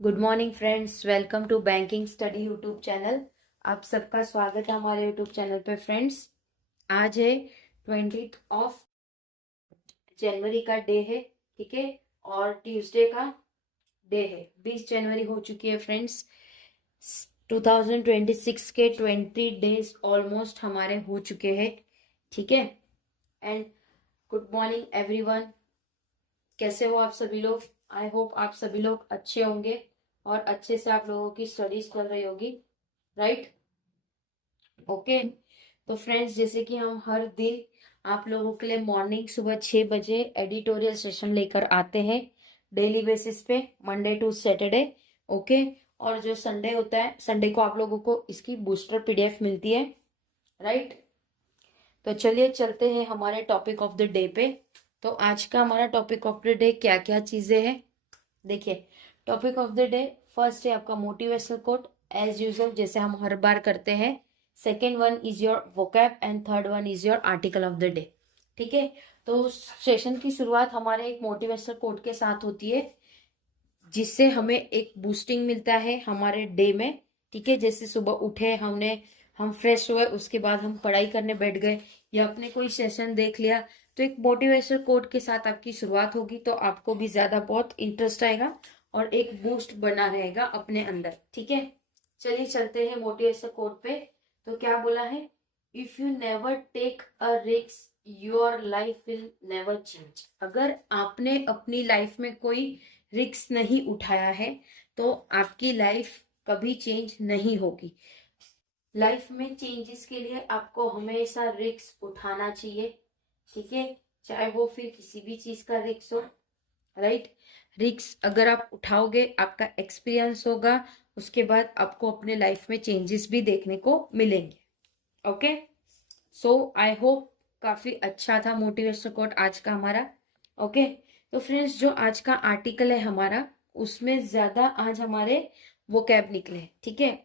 Good morning friends, welcome to banking study YouTube channel. आप सबका स्वागत है हमारे यूट्यूब चैनल पे। फ्रेंड्स, आज है 20 जनवरी का डे है, ठीक है, और ट्यूसडे का डे है। 20 जनवरी हो चुकी है फ्रेंड्स। 2026 के 20 डेज ऑलमोस्ट हमारे हो चुके हैं, ठीक है। एंड गुड मॉर्निंग एवरीवन, कैसे हो आप सभी लोग? आई होप आप सभी लोग अच्छे होंगे और अच्छे से आप लोगों की स्टडीज चल रही होगी, राइट? ओके। तो फ्रेंड्स, जैसे कि हम हर दिन आप लोगों के लिए मॉर्निंग सुबह 6 बजे एडिटोरियल सेशन लेकर आते हैं डेली बेसिस पे, मंडे टू सैटरडे। ओके। और जो संडे होता है, संडे को आप लोगों को इसकी बूस्टर पीडीएफ मिलती है, राइट? तो चलिए चलते हैं हमारे टॉपिक ऑफ द डे पे। तो आज का हमारा टॉपिक ऑफ द डे क्या क्या चीजें हैं, देखिए। Topic of the day first है आपका मोटिवेशनल कोट, एज यूजुअल जैसे हम हर बार करते हैं। Second one is your vocab and third one is your article of the day, ठीक है। तो सेशन की शुरुआत हमारे एक मोटिवेशनल कोट के साथ होती है, जिससे हमें एक बूस्टिंग मिलता है हमारे डे में, ठीक है। जैसे सुबह उठे, हम फ्रेश हुए, उसके बाद हम पढ़ाई करने बैठ गए या अपने कोई सेशन देख लिया, तो एक मोटिवेशनल कोट के साथ आपकी शुरुआत होगी, तो आपको भी ज्यादा बहुत इंटरेस्ट आएगा और एक बूस्ट बना रहेगा अपने अंदर, ठीक है। चलिए चलते हैं मोटिवेशनल कोट पे। तो क्या बोला है? If you never take a risk your life will never change. अगर आपने अपनी लाइफ में कोई रिस्क नहीं उठाया है तो आपकी लाइफ कभी चेंज नहीं होगी। लाइफ में चेंजेस के लिए आपको हमेशा रिस्क उठाना चाहिए, ठीक है। चाहे वो फिर किसी भी चीज का रिस्क हो, राइट? रिस्क अगर आप उठाओगे, आपका एक्सपीरियंस होगा, उसके बाद आपको अपने लाइफ में चेंजेस भी देखने को मिलेंगे। ओके। सो आई होप काफी अच्छा था मोटिवेशनल कोट आज का हमारा। ओके। तो फ्रेंड्स, जो आज का आर्टिकल है हमारा, उसमें ज्यादा आज हमारे वोकैब निकले, ठीक है।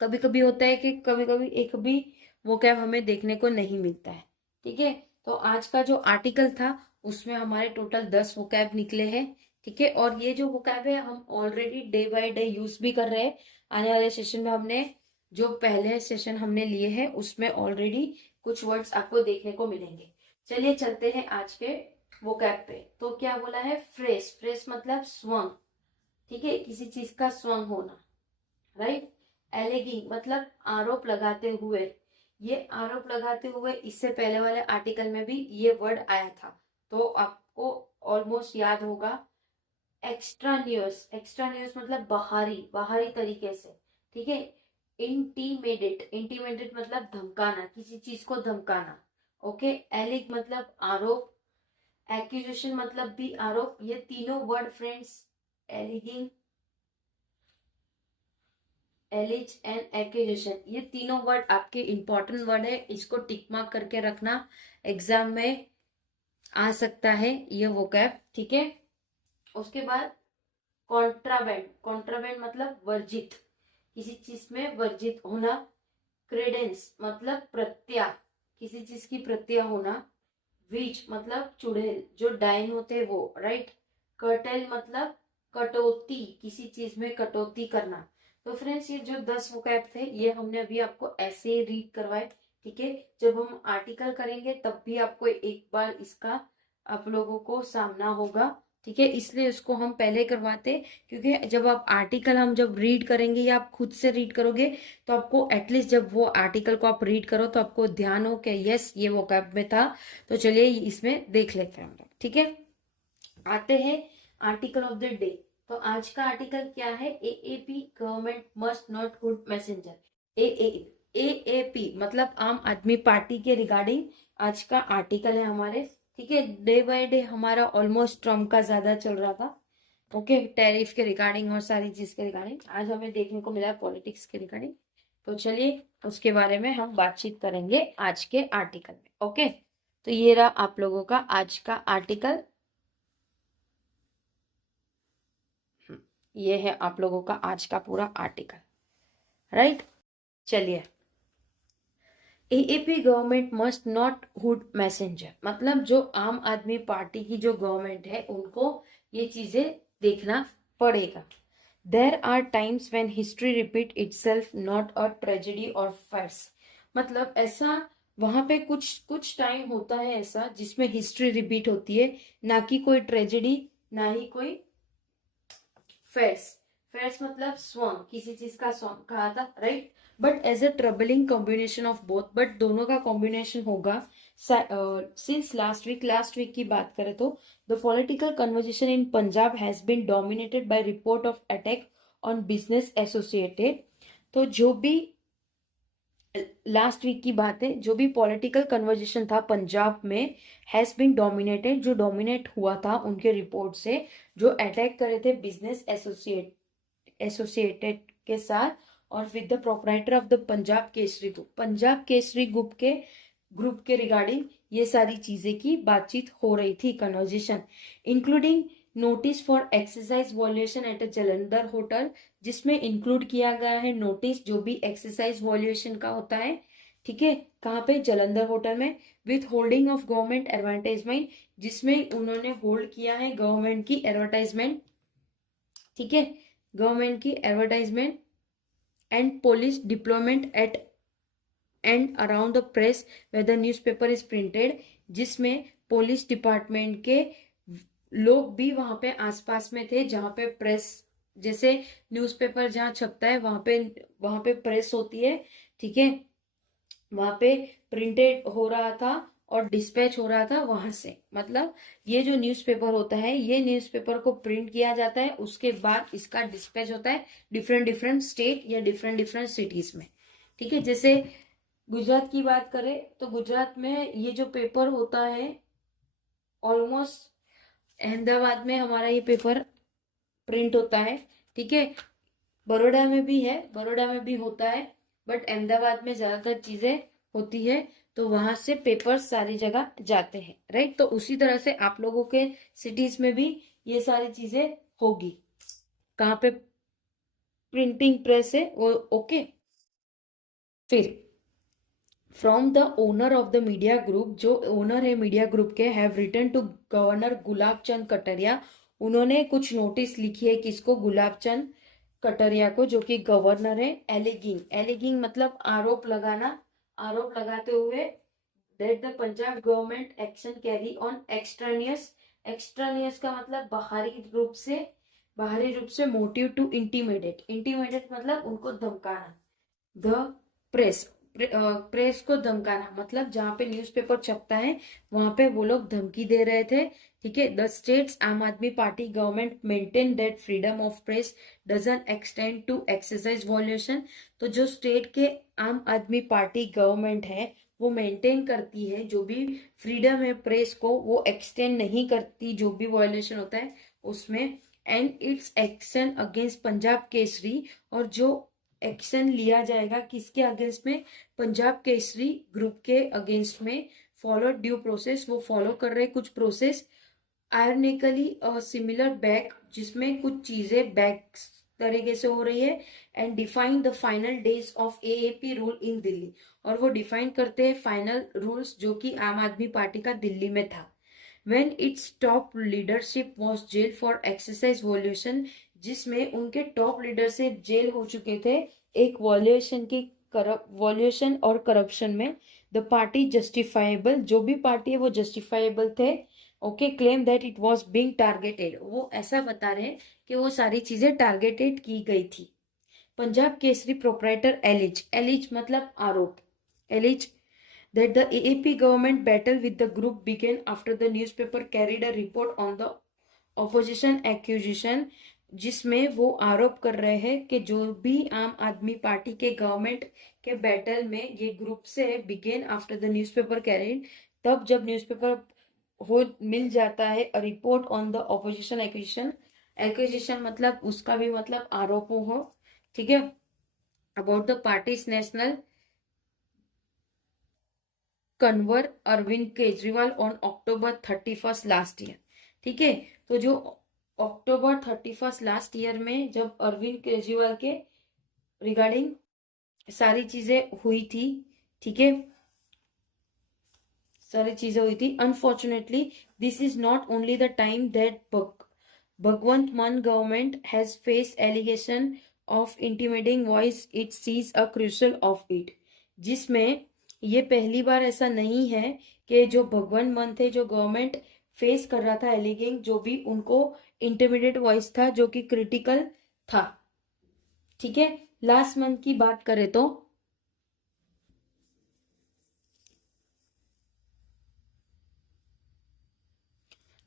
कभी कभी होता है कि कभी कभी एक भी वोकैब हमें देखने को नहीं मिलता है, ठीक है। तो आज का जो आर्टिकल था उसमें हमारे टोटल 10 वोकैब निकले हैं, ठीक है। और ये जो वोकैब है हम already day by day use भी कर रहे हैं। आने वाले सेशन में हमने जो पहले सेशन हमने लिए हैं उसमें ऑलरेडी कुछ वर्ड्स आपको देखने को मिलेंगे। चलिए चलते हैं आज के वोकैब पे। तो क्या बोला है? फ्रेश। फ्रेश मतलब स्वंग, ठीक है, किसी चीज का स्वंग होना, राइट? एलेगिंग मतलब आरोप लगाते हुए। ये आरोप लगाते हुए इससे पहले वाले आर्टिकल में भी ये वर्ड आया था, तो आपको ऑलमोस्ट याद होगा। Extra news. एक्स्ट्रा न्यूज मतलब बाहरी, बाहरी तरीके से, ठीक है। इंटीमेडेट। इंटीमेडेट मतलब धमकाना, किसी चीज को धमकाना। ओके। एलिग मतलब आरोप, एक्यूजेशन मतलब भी आरोप। ये तीनों वर्ड फ्रेंड्स, एलिगिंग, एलिज एंड एक्यूजेशन, ये तीनों वर्ड आपके इंपॉर्टेंट वर्ड है, इसको टिक मार्क करके रखना, एग्जाम में आ सकता है ये वोकैब, ठीक है। उसके बाद कॉन्ट्राबैंड। कॉन्ट्राबैंड मतलब वर्जित, किसी चीज में वर्जित होना। क्रेडेंस मतलब प्रत्यय, किसी चीज की प्रत्यय होना। विच मतलब चुड़ैल, जो डाइन होते हैं वो, राइट? कर्टेल मतलब कटौती, किसी चीज में कटौती करना। तो फ्रेंड्स, ये जो 10 वोकैब थे ये हमने अभी आपको ऐसे ही रीड करवाए, ठीक है। जब हम आर्टिकल करेंगे तब भी आपको एक बार इसका आप लोगों को सामना होगा, ठीक है। इसलिए इसको हम पहले करवाते, क्योंकि जब आप आर्टिकल हम जब रीड करेंगे या आप खुद से रीड करोगे तो आपको एटलीस्ट जब वो आर्टिकल को आप रीड करो तो आपको ध्यान हो कि यस ये वोकैब में था। तो चलिए इसमें देख लेते हैं हम लोग, ठीक है। आते हैं आर्टिकल ऑफ द डे। तो आज का आर्टिकल क्या है? AAP government must not good messenger. AAP मतलब आम आदमी पार्टी के रिगार्डिंग आज का आर्टिकल है हमारे, ठीक है। डे बाय डे हमारा ऑलमोस्ट ट्रम्प का ज्यादा चल रहा था, ओके, टैरिफ के रिगार्डिंग और सारी चीज के रिगार्डिंग। आज हमें देखने को मिला पॉलिटिक्स के रिगार्डिंग, तो चलिए उसके बारे में हम बातचीत करेंगे आज के आर्टिकल में। ओके। तो ये रहा आप लोगों का आज का आर्टिकल, ये है आप लोगों का आज का पूरा आर्टिकल, राइट? चलिए। AAP government must not hood messenger मतलब जो आम आदमी पार्टी की जो गवर्नमेंट है उनको ये चीजें देखना पड़ेगा। There are times when history repeat itself, not a tragedy और फार्स। मतलब ऐसा वहां पे कुछ कुछ टाइम होता है ऐसा जिसमें हिस्ट्री रिपीट होती है, ना कि कोई ट्रेजेडी, ना ही कोई फेयर्स। फेयर्स मतलब सॉन्ग, किसी चीज का सॉन्ग कहा था, right. But as a troubling combination of both, but दोनों का कॉम्बिनेशन होगा। सिंस लास्ट वीक की बात करें तो the political conversation in Punjab has been dominated by report of attack on business associated. तो जो भी लास्ट वीक की बात है, जो भी पॉलिटिकल कन्वर्जेशन था पंजाब में, हैज बीन डोमिनेटेड, जो डोमिनेट हुआ था उनके रिपोर्ट से, जो अटैक करे थे बिजनेस एसोसिएटेड के साथ, और with the proprietor of the Punjab Kesari group, Punjab Kesari group के रिगार्डिंग ये सारी चीजें की बातचीत हो रही थी, conversation, including notice for exercise violation at a Jalandhar hotel, जिसमें इंक्लूड किया गया है नोटिस जो भी एक्सरसाइज वॉल्यूशन का होता है, ठीक है, कहाँ पे, जलंधर होटल में, with holding of government advertisement, जिसमें उन्होंने होल्ड किया है गवर्नमेंट की एडवर्टाइजमेंट, ठीक है, गवर्नमेंट की advertisement, and police deployment at and around the press where the newspaper is printed, जिसमें पुलिस डिपार्टमेंट के लोग भी वहां पे आसपास में थे, जहां पे प्रेस, जैसे न्यूज़पेपर जहां छपता है वहां पे प्रेस होती है, ठीक है, वहां पे प्रिंटेड हो रहा था और डिस्पैच हो रहा था वहां से। मतलब ये जो न्यूज़पेपर होता है, ये न्यूज़पेपर को प्रिंट किया जाता है, उसके बाद इसका डिस्पैच होता है डिफरेंट डिफरेंट स्टेट या डिफरेंट डिफरेंट सिटीज में, ठीक है। जैसे गुजरात की बात करें तो गुजरात में ये जो पेपर होता है, ऑलमोस्ट अहमदाबाद में हमारा ये पेपर प्रिंट होता है, ठीक है, बड़ौदा में भी है, बड़ौदा में भी होता है, बट अहमदाबाद में ज्यादातर चीजें होती है, तो वहां से पेपर सारी जगह जाते हैं, राइट। तो उसी तरह से आप लोगों के सिटीज में भी ये सारी चीजें होगी, कहाँ पे प्रिंटिंग प्रेस है वो, ओके। फिर from the owner of the media group, जो ओनर है मीडिया ग्रुप के, have written to governor Gulab Chand Katariya, उन्होंने कुछ नोटिस लिखी है, किसको, गुलाब चंद कटरिया को, जो कि गवर्नर है, एलिगिंग, एलिगिंग मतलब आरोप लगाना, आरोप लगाते हुए, that the Punjab government action carry on extraneous, extraneous का मतलब बाहरी रूप से मोटिव टू इंटीमिडेट, इंटीमिडेट मतलब उनको धमकाना, द प्रेस, प्रेस को धमकाना, मतलब जहां पे न्यूज़पेपर छपता है वहां पे वो लोग धमकी दे रहे थे, ठीक है। The states Aam Aadmi Party government maintain that freedom of press doesn't extend to exercise volution, तो जो स्टेट के आम आदमी पार्टी गवर्नमेंट है वो मेंटेन करती है, जो भी फ्रीडम है प्रेस को वो एक्सटेंड नहीं करती, जो भी वॉल्यूशन होता है उसमें, and it's action against Punjab Kesari, और जो एक्शन लिया जाएगा किसके अगेंस्ट में, पंजाब केसरी ग्रुप के अगेंस्ट में, फॉलो ड्यू प्रोसेस, वो फॉलो कर रहे कुछ प्रोसेस, आयरनिकली सिमिलर बैक, जिसमें कुछ चीजें बैक तरीके से हो रही है, and define the final days of AAP rule in Delhi, और वो डिफाइन करते हैं फाइनल रूल्स जो कि आम आदमी पार्टी का दिल्ली में था। when its top leadership was jailed for exercise violation, जिसमें उनके टॉप लीडरशिप जेल हो चुके थे एक वॉल्यूशन और करप्शन में, द पार्टी जस्टिफाइबल, जो भी पार्टी है वो जस्टिफाइबल थे, okay, claim that it was being targeted, वो ऐसा बता रहे हैं कि वो सारी चीजें टारगेटेड की गई थी। पंजाब केसरी प्रोपराइटर एलिज, एलिज मतलब आरोप, एलिज that the AAP government battle with the group began after the newspaper carried a report on the opposition accusation, जिसमें वो आरोप कर रहे हैं कि जो भी आम आदमी पार्टी के गवर्नमेंट के बैटल में ये ग्रुप से begin after the newspaper carried, तब जब न्यूज़पेपर हो मिल जाता है report on the opposition acquisition, acquisition मतलब उसका भी मतलब आरोप हो, ठीक है, about the party's national convener Arvind Kejriwal on October 31 last year, ठीक है। तो जो अक्टूबर 31 लास्ट ईयर में जब अरविंद केजरीवाल के रिगार्डिंग सारी चीजें हुई थी, ठीक है, सारी चीजें हुई थी, unfortunately this is not only the time that Bhagwant Mann government has faced allegation of intimidating voice. It sees a crucial of it. जिसमें ये पहली बार ऐसा नहीं है कि जो भगवंत मान थे, जो गवर्नमेंट फेस कर रहा था एलिगेंग, जो भी उनको इंटरमीडिएट वॉइस था जो कि क्रिटिकल था। ठीक है, लास्ट मंथ की बात करें तो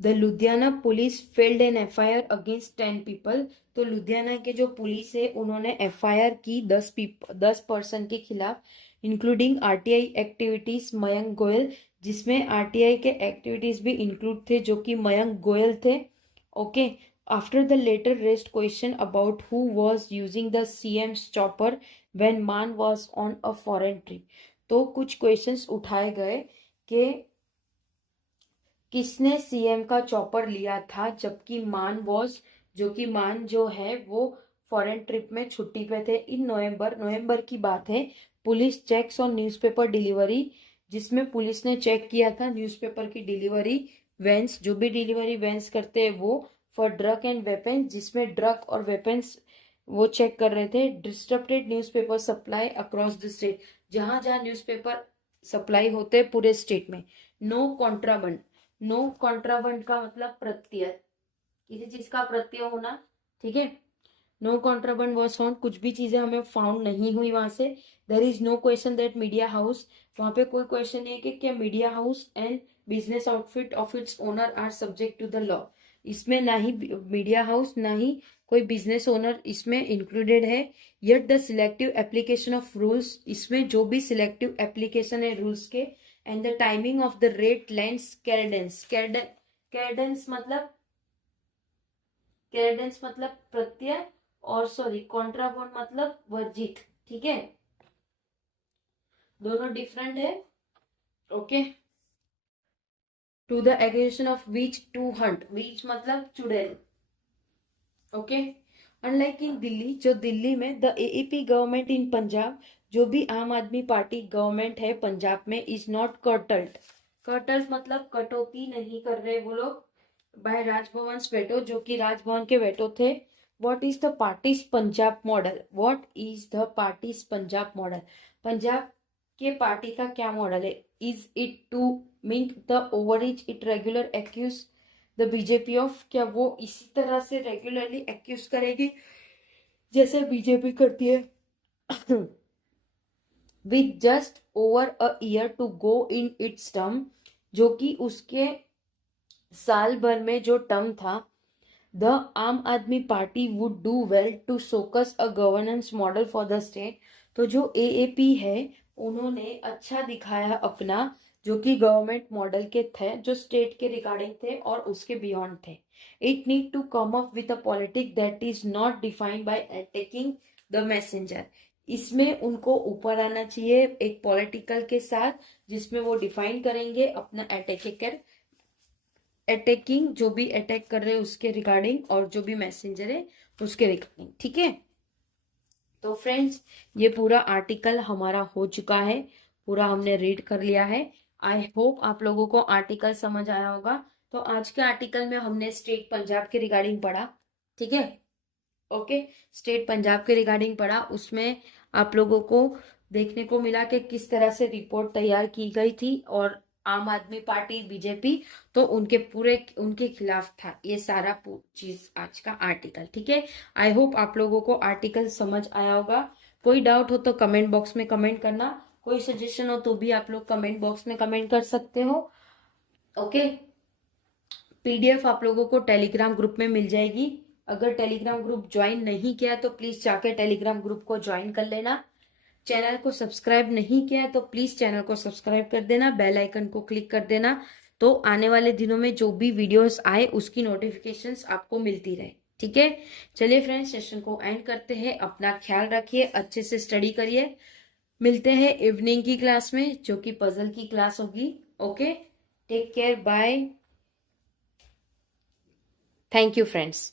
the Ludhiana police failed an FIR against 10 people. तो लुधियाना के जो पुलिस है उन्होंने एफआईआर की 10 पर्सन के खिलाफ, including RTI activities Mayank Goyal, जिसमें आरटीआई के एक्टिविटीज भी इंक्लूड थे जो कि मयंक गोयल थे। Okay, after the letter rest question about who was using the CM's chopper when Mann was on a foreign trip. तो कुछ क्वेश्चंस उठाए गए कि किसने सीएम का चॉपर लिया था जबकि मान जो है वो फॉरेन ट्रिप में छुट्टी पे थे। इन नवंबर की बात है। Police checks on newspaper delivery, जिसमें पुलिस ने चेक किया था न्यूज़पेपर की डिलीवरी वैन्स, जो भी डिलीवरी वैन्स करते हैं वो, फॉर ड्रग एंड वेपन्स, जिसमें ड्रग और वेपन्स वो चेक कर रहे थे। Disrupted newspaper supply across the state, जहां जहां न्यूज़पेपर सप्लाई होते पूरे स्टेट में। नो कॉन्ट्राबंड, नो कॉन्ट्राबंड का मतलब प्रत्यय, किसी चीज का प्रत्यय होना। ठीक है, नो कॉन्ट्राबंड वॉज फाउंड, कुछ भी चीजें हमें फाउंड नहीं हुई वहां से। There is no question that media house, वहां पे कोई क्वेश्चन नहीं है कि क्या media house and business outfit of its owner are subject to the law. इसमें ना ही मीडिया हाउस ना ही कोई बिजनेस ओनर इसमें इंक्लूडेड है। Yet the selective application of rules, इसमें जो भी सिलेक्टिव एप्लीकेशन है रूल्स के, and the timing of the rate lens cadence, cadence मतलब प्रत्यय, और सॉरी कॉन्ट्राबंड मतलब वर्जित। ठीक है, दोनों डिफरेंट है। Okay, to the aggregation of witch to hunt, witch मतलब चुड़ैल। ओके, अनलाइक इन दिल्ली, जो दिल्ली में the AAP government in Punjab, जो भी आम आदमी पार्टी गवर्नमेंट है पंजाब में, इज नॉट कर्टल्ड। कर्टल्ड मतलब कटौती नहीं कर रहे वो लोग बाय राजभवन वेटो, जो कि राजभवन के वेटो थे। What is the party's Punjab model, what is the party's Punjab model, Punjab के पार्टी का क्या मॉडल है। Is it to mink the overreach it regular accuse the BJP of, क्या वो इसी तरह से रेगुलरली एक्यूज करेगी जैसे बीजेपी करती है। With just over a year to go in its term, जो कि उसके साल भर में जो टर्म था। The Aam Aadmi party would do well to focus a governance model for the state. तो जो एएपी है उन्होंने अच्छा दिखाया अपना, जो कि गवर्नमेंट मॉडल के थे, जो स्टेट के रिगार्डिंग थे और उसके बियॉन्ड थे। It need to come up with a politic that is not defined by attacking the messenger. इसमें उनको ऊपर आना चाहिए एक पॉलिटिकल के साथ, जिसमें वो डिफाइन करेंगे अपना अटैकिंग, जो भी अटैक कर रहे हैं उसके रिगार्डिंग, और जो भी मैसेंजर है उसके रिगार्डिंग। ठीक है, तो फ्रेंड्स ये पूरा आर्टिकल हमारा हो चुका है, पूरा हमने रीड कर लिया है। आई होप आप लोगों को आर्टिकल समझ आया होगा। तो आज के आर्टिकल में हमने स्टेट पंजाब के रिगार्डिंग पढ़ा। ठीक है, ओके, स्टेट पंजाब के रिगार्डिंग पढ़ा। उसमें आप लोगों को देखने को मिला कि किस तरह से रिपोर्ट तैयार की गई थी, और आम आदमी पार्टी बीजेपी तो उनके खिलाफ था ये सारा चीज आज का आर्टिकल। ठीक है, आई होप आप लोगों को आर्टिकल समझ आया होगा। कोई डाउट हो तो कमेंट बॉक्स में कमेंट करना, कोई सजेशन हो तो भी आप लोग कमेंट बॉक्स में कमेंट कर सकते हो। ओके, पीडीएफ आप लोगों को टेलीग्राम ग्रुप में मिल जाएगी। अगर टेलीग्राम ग्रुप ज्वाइन नहीं किया तो प्लीज जाकर टेलीग्राम ग्रुप को ज्वाइन कर लेना। चैनल को सब्सक्राइब नहीं किया है तो प्लीज चैनल को सब्सक्राइब कर देना, बेल आइकन को क्लिक कर देना, तो आने वाले दिनों में जो भी वीडियोस आए उसकी नोटिफिकेशंस आपको मिलती रहे। ठीक है, चलिए फ्रेंड्स सेशन को एंड करते हैं। अपना ख्याल रखिए, अच्छे से स्टडी करिए। मिलते हैं इवनिंग की क्लास में जो कि पजल की क्लास होगी। Okay, take care, bye, thank you friends.